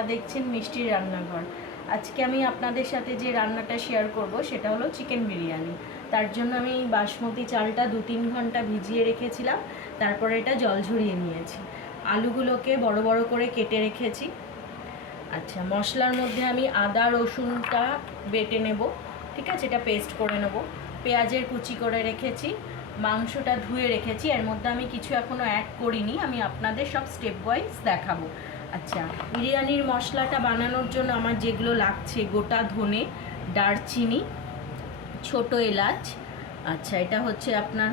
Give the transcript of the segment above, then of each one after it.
আপনারা দেখছেন মিষ্টির রান্নাঘর। আজকে আমি আপনাদের সাথে যে রান্নাটা শেয়ার করব সেটা হলো চিকেন বিরিয়ানি। তার জন্য আমি বাসমতি চালটা 2-3 ঘন্টা ভিজিয়ে রেখেছিলাম, তারপরে এটা জল ঝরিয়ে নিয়েছি। আলুগুলোকে বড় বড় করে কেটে রেখেছি। আচ্ছা, মশলার মধ্যে আমি আদা রসুনটা বেটে নেব, ঠিক আছে, এটা পেস্ট করে নেব। পেঁয়াজের কুচি করে রেখেছি, মাংসটা ধুয়ে রেখেছি। এর মধ্যে আমি কিছু এখনও অ্যাড করিনি, আমি আপনাদের সব স্টেপ ওয়াইজ দেখাবো। আচ্ছা, বিরিয়ানির মশলাটা বানানোর জন্য আমার যেগুলো লাগছে: গোটা ধনে, দারচিনি, ছোট এলাচ, আচ্ছা এটা হচ্ছে আপনার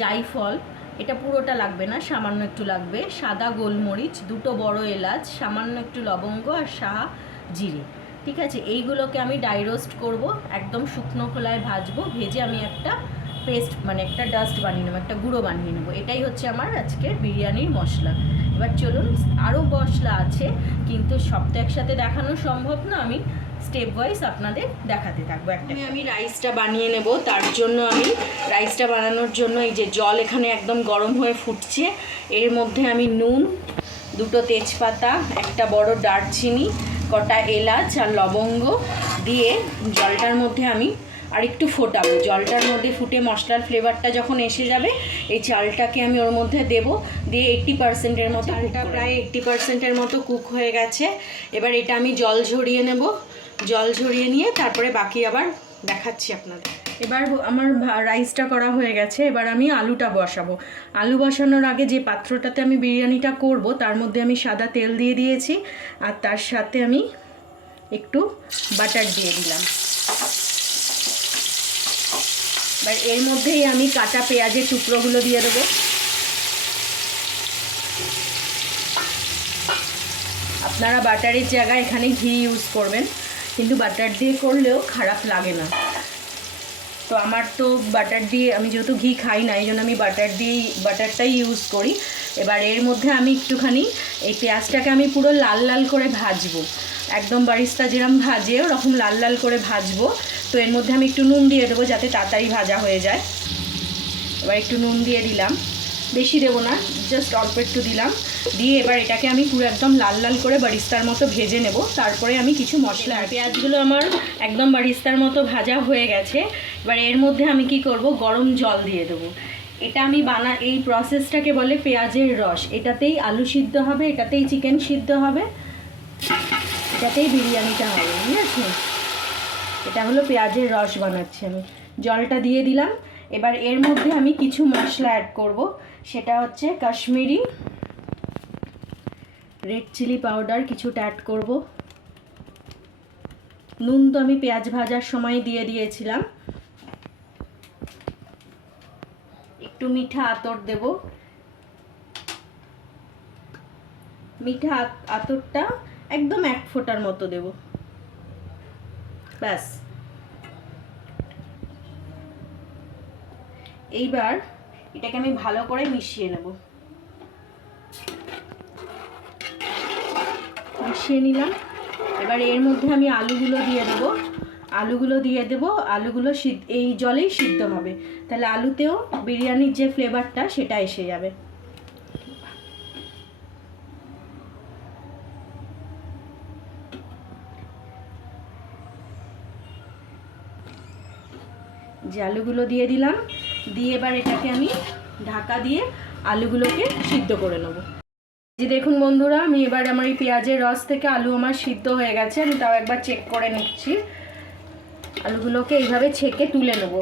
জায়ফল, এটা পুরোটা লাগবে না, সামান্য একটু লাগবে, সাদা গোলমরিচ, 2টো বড় এলাচ, সামান্য একটু লবঙ্গ আর সাহা জিরে, ঠিক আছে। এইগুলোকে আমি ড্রাই রোস্ট করবো, একদম শুকনো খোলায় ভাজবো। ভেজে আমি একটা পেস্ট মানে একটা ডাস্ট বানিয়ে নেবো, একটা গুঁড়ো বানিয়ে নেবো। এটাই হচ্ছে আমার আজকের বিরিয়ানির মশলা। এবার চলুন, আরও মশলা আছে কিন্তু সব তো একসাথে দেখানো সম্ভব না, আমি স্টেপ ওয়াইজ আপনাদের দেখাতে থাকবো। আমি রাইসটা বানিয়ে নেব। তার জন্য আমি রাইসটা বানানোর জন্য এই যে জল এখানে একদম গরম হয়ে ফুটছে, এর মধ্যে আমি নুন, 2টো তেজপাতা, একটা বড় দারচিনি, কটা এলাচ আর লবঙ্গ দিয়ে জলটার মধ্যে আমি আর একটু ফোটাবো। জলটার মধ্যে ফুটে মশলার ফ্লেভারটা যখন এসে যাবে, এই চালটাকে আমি ওর মধ্যে দেব, দিয়ে 80%-এর মতো, চালটা প্রায় 80%-এর মতো কুক হয়ে গেছে। এবার এটা আমি জল ঝরিয়ে নেব। জল ঝরিয়ে নিয়ে তারপরে বাকি আবার দেখাচ্ছি আপনাদের। এবার আমার রাইসটা করা হয়ে গেছে, এবার আমি আলুটা বসাবো। আলু বসানোর আগে যে পাত্রটাতে আমি বিরিয়ানিটা করব তার মধ্যে আমি সাদা তেল দিয়ে দিয়েছি, আর তার সাথে আমি একটু বাটার দিয়ে দিলাম। এবার এর মধ্যেই আমি কাটা পেঁয়াজের টুকরোগুলো দিয়ে দেবো। আপনারা বাটারের জায়গায় এখানে ঘি ইউজ করবেন, কিন্তু বাটার দিয়ে করলেও খারাপ লাগে না। তো আমার তো বাটার দিয়ে, আমি যেহেতু ঘি খাই না, এই জন্য আমি বাটারটাই ইউজ করি। এবার এর মধ্যে আমি একটুখানি এই পেঁয়াজটাকে আমি পুরো লাল লাল করে ভাজবো, একদম বারিস্তা যেরকম ভাজে ওরকম লাল লাল করে ভাজবো। তো এর মধ্যে আমি একটু নুন দিয়ে দেবো যাতে তাড়াতাড়ি ভাজা হয়ে যায়। এবার একটু নুন দিয়ে দিলাম, বেশি দেবো না, জাস্ট অল্প একটু দিলাম। দিয়ে এবার এটাকে আমি পুরো একদম লাল লাল করে বারিস্তার মতো ভেজে নেব। তারপরে আমি কিছু মশলা, পেঁয়াজগুলো আমার একদম বারিস্তার মতো ভাজা হয়ে গেছে। এবার এর মধ্যে আমি কি করব, গরম জল দিয়ে দেবো। এটা আমি এই প্রসেসটাকে বলে পেঁয়াজের রস। এটাতেই আলু সিদ্ধ হবে, এটাতেই চিকেন সিদ্ধ হবে, এটাতেই বিরিয়ানিটা হবে, ঠিক আছে। এটা হলো পেঁয়াজের রস বানাচ্ছি আমি। জলটা দিয়ে দিলাম। এবার এর মধ্যে আমি কিছু মশলা অ্যাড করব, সেটা হচ্ছে কাশ্মীরি রেড চিলি পাউডার কিছুটা অ্যাড করব। নুন তো আমি পেঁয়াজ ভাজার সময় দিয়ে দিয়েছিলাম। একটু মিঠা আতর দেব। মিঠা আতরটা একদম 1 ফোঁটার মতো দেব, ব্যাস। এইবার এটাকে আমি ভালো করে মিশিয়ে নেব। মিশিয়ে নিলাম। এবার এর মধ্যে আমি আলুগুলো দিয়ে দেবো। আলুগুলো এই জলেই সিদ্ধ হবে, তাহলে আলুতেও বিরিয়ানির যে ফ্লেভারটা সেটা এসে যাবে। যে আলুগুলো দিয়ে দিলাম, দিয়ে এবার এটাকে আমি ঢাকা দিয়ে আলুগুলোকে সিদ্ধ করে নেব। যে দেখুন বন্ধুরা, আমি এবার আমার এই পেঁয়াজের রস থেকে আলু আমার সিদ্ধ হয়ে গেছে। আমি তাও একবার চেক করে নিচ্ছি। আলুগুলোকে এইভাবে ছেঁকে তুলে নেব,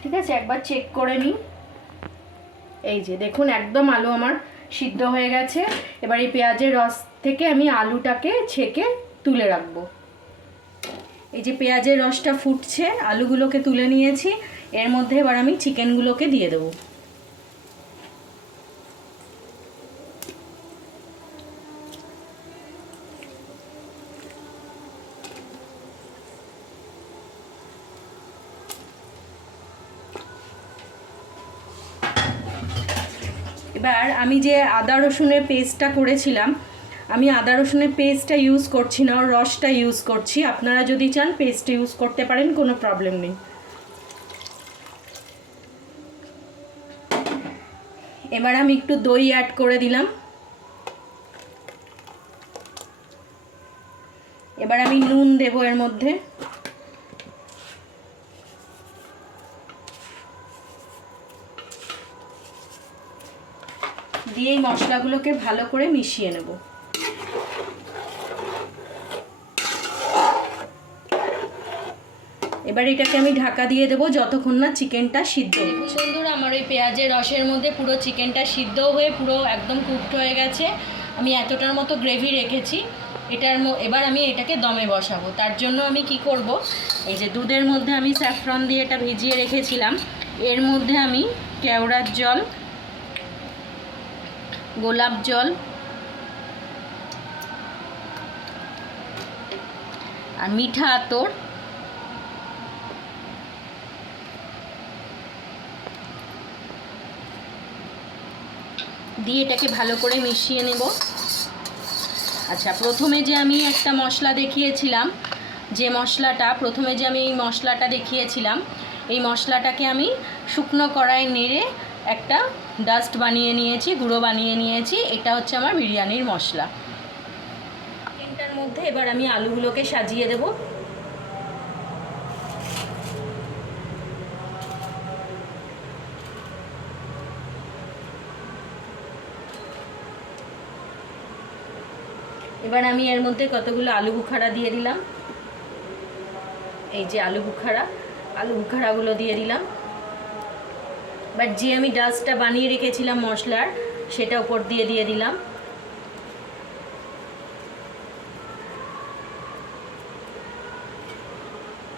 ঠিক আছে, একবার চেক করে নিই। এই যে দেখুন, একদম আলু আমার সিদ্ধ হয়ে গেছে। এবার এই পেঁয়াজের রস থেকে আমি আলুটাকে ছেঁকে তুলে রাখবো। এই যে পেঁয়াজের রসটা ফুটছে, আলুগুলোকে তুলে নিয়েছি। এর মধ্যে এবার আমি চিকেনগুলোকে দিয়ে দেবো। এবার আমি যে আদা রসুনের পেস্টটা করেছিলাম, আমি আদা রসুনের পেস্টটা ইউজ করছি না, ওর রসটা ইউজ করছি। আপনারা যদি চান পেস্ট ইউজ করতে পারেন, কোনো প্রবলেম নেই। এবার আমি একটু দই অ্যাড করে দিলাম। মধ্যে। দিয়ে এই মশলাগুলোকে ভালো করে মিশিয়ে নেব। এবার এটাকে আমি ঢাকা দিয়ে দেবো যতক্ষণ না চিকেনটা সিদ্ধ হচ্ছে। বন্ধুরা, আমার ওই পেঁয়াজের রসের মধ্যে পুরো চিকেনটা সিদ্ধ হয়ে পুরো একদম কুকড হয়ে গেছে। আমি এতটার মতো গ্রেভি রেখেছি। এবার আমি এটাকে দমে বসাবো। তার জন্য আমি কি করব, এই যে দুধের মধ্যে আমি স্যাফরন দিয়ে এটা ভিজিয়ে রেখেছিলাম, এর মধ্যে আমি কেওড়ার জল, গোলাপ জল আর মিঠা আতর দিয়ে এটাকে ভালো করে মিশিয়ে নেব। আচ্ছা, প্রথমে যে আমি একটা মশলা দেখিয়েছিলাম, এই মশলাটাকে আমি শুকনো কড়াই নেড়ে একটা ডাস্ট বানিয়ে নিয়েছি, গুঁড়ো বানিয়ে নিয়েছি। এটা হচ্ছে আমার বিরিয়ানির মশলা। চিকেনটার মধ্যে এবার আমি আলুগুলোকে সাজিয়ে দেব। এবার আমি এর মধ্যে কতগুলো আলু বুখারা দিয়ে দিলাম। এই যে আলু বুখারাগুলো দিয়ে দিলাম। বাট যে আমি ডাস্টটা বানিয়ে রেখেছিলাম মশলার, সেটা উপর দিয়ে দিলাম।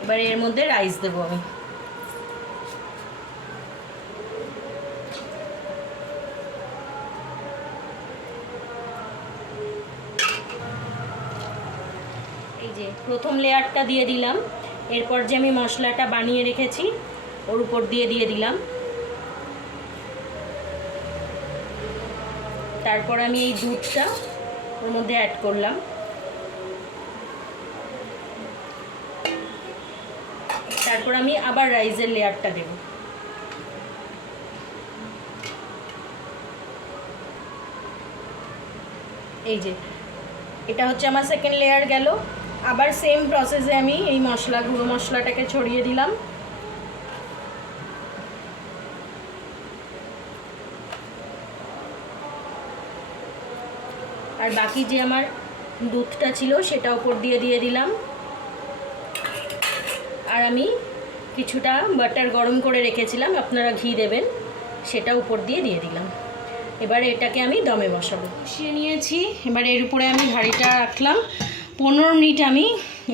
এবার এর মধ্যে রাইস দেবো আমি। এই যে প্রথম লেয়ারটা দিয়ে দিলাম। এরপর যে আমি মশলাটা বানিয়ে রেখেছি ওর উপর দিয়ে দিলাম। তারপর আমি এই দুধটা ওর মধ্যে অ্যাড করলাম। তারপর আমি আবার রাইসের লেয়ারটা দেব। এই যে এটা হচ্ছে আমার সেকেন্ড লেয়ার গেল। আবার সেম প্রসেসে আমি এই গুঁড়ো মশলাটাকে ছড়িয়ে দিলাম। আর বাকি যে আমার দুধটা ছিল সেটা উপর দিয়ে দিলাম। আর আমি কিছুটা বাটার গরম করে রেখেছিলাম, আপনারা ঘি দেবেন, সেটা উপর দিয়ে দিলাম। এবার এটাকে আমি দমে বসিয়ে নিয়েছি। এবার এর উপরে আমি হাঁড়িটা রাখলাম। 15 মিনিট আমি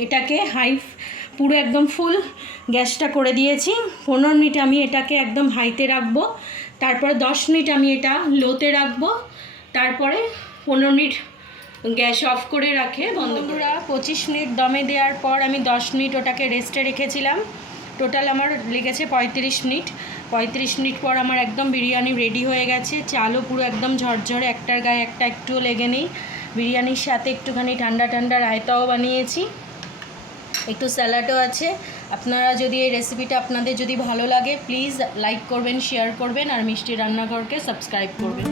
এটাকে পুরো একদম ফুল গ্যাসটা করে দিয়েছি। 15 মিনিট আমি এটাকে একদম হাইতে রাখবো। তারপরে 10 মিনিট আমি এটা লোতে রাখবো। তারপরে 15 মিনিট গ্যাস অফ করে রাখে বন্ধুরা। 25 মিনিট দমে দেওয়ার পর আমি 10 মিনিট ওটাকে রেস্টে রেখেছিলাম। টোটাল আমার লেগেছে 35 মিনিট। 35 মিনিট পর আমার একদম বিরিয়ানি রেডি হয়ে গেছে। চালও পুরো একদম ঝরঝরে, একটার গায়ে একটা একটুও লেগে নেই। বিরিয়ানির সাথে একটুখানি ঠান্ডা ঠান্ডা রায়তাও বানিয়েছি, একটু স্যালাডও আছে। আপনারা যদি এই রেসিপিটা আপনাদের যদি ভালো লাগে, প্লিজ লাইক করবেন, শেয়ার করবেন আর মিষ্টি রান্নাঘরকে সাবস্ক্রাইব করবেন।